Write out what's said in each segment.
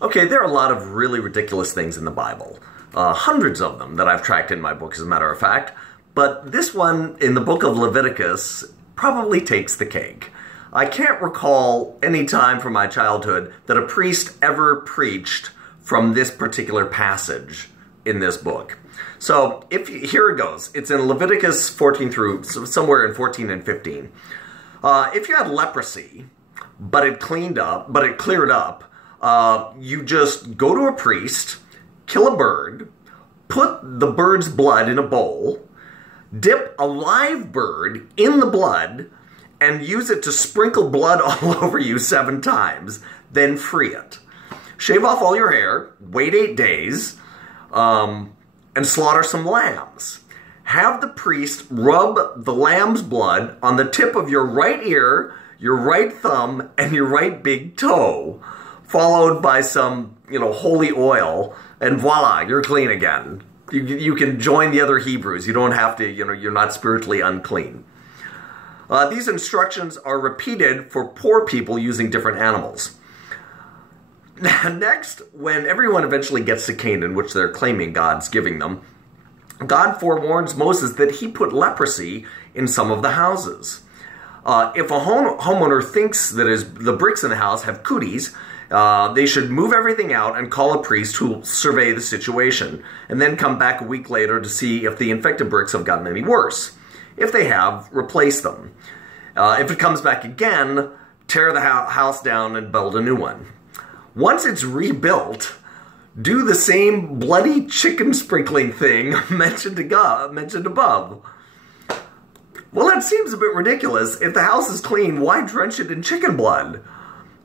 Okay, there are a lot of really ridiculous things in the Bible. Hundreds of them that I've tracked in my book, as a matter of fact. But this one, in the book of Leviticus, probably takes the cake. I can't recall any time from my childhood that a priest ever preached from this particular passage in this book. So, here it goes. It's in Leviticus 14 through somewhere in 14 and 15. If you had leprosy, but it cleared up, you just go to a priest, kill a bird, put the bird's blood in a bowl, dip a live bird in the blood, and use it to sprinkle blood all over you 7 times, then free it. Shave off all your hair, wait 8 days, and slaughter some lambs. Have the priest rub the lamb's blood on the tip of your right ear, your right thumb, and your right big toe, followed by some, holy oil, and voila, you're clean again. You can join the other Hebrews. You don't have to, you're not spiritually unclean. These instructions are repeated for poor people using different animals. Next, when everyone eventually gets to Canaan, which they're claiming God's giving them, God forewarns Moses that he put leprosy in some of the houses. If a homeowner thinks that the bricks in the house have cooties, they should move everything out and call a priest who will survey the situation, and then come back a week later to see if the infected bricks have gotten any worse. If they have, replace them. If it comes back again, tear the house down and build a new one. Once it's rebuilt, do the same bloody chicken sprinkling thing mentioned above. Well, that seems a bit ridiculous. If the house is clean, why drench it in chicken blood?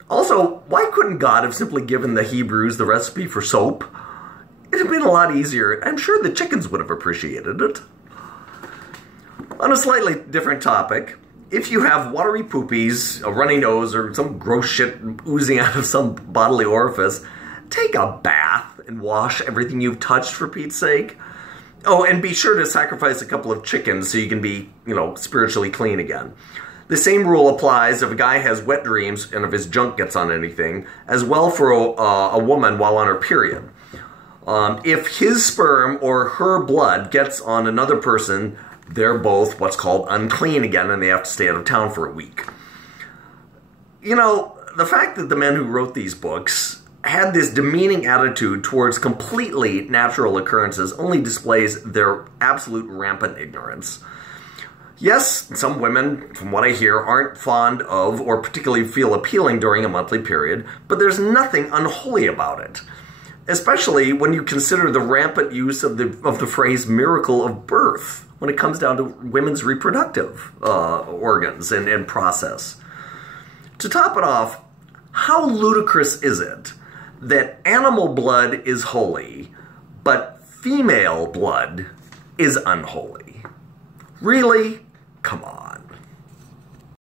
Also, why couldn't God have simply given the Hebrews the recipe for soap? It'd have been a lot easier. I'm sure the chickens would have appreciated it. On a slightly different topic, if you have watery poopies, a runny nose, or some gross shit oozing out of some bodily orifice, take a bath and wash everything you've touched, for Pete's sake. Oh, and be sure to sacrifice a couple of chickens so you can be, spiritually clean again. The same rule applies if a guy has wet dreams and if his junk gets on anything, as well for a woman while on her period. If his sperm or her blood gets on another person, they're both what's called unclean again, and they have to stay out of town for a week. The fact that the men who wrote these books had this demeaning attitude towards completely natural occurrences only displays their absolute rampant ignorance. Yes, some women, from what I hear, aren't fond of or particularly feel appealing during a monthly period, but there's nothing unholy about it. Especially when you consider the rampant use of the phrase miracle of birth when it comes down to women's reproductive organs and process. To top it off, how ludicrous is it that animal blood is holy, but female blood is unholy? Really? Come on.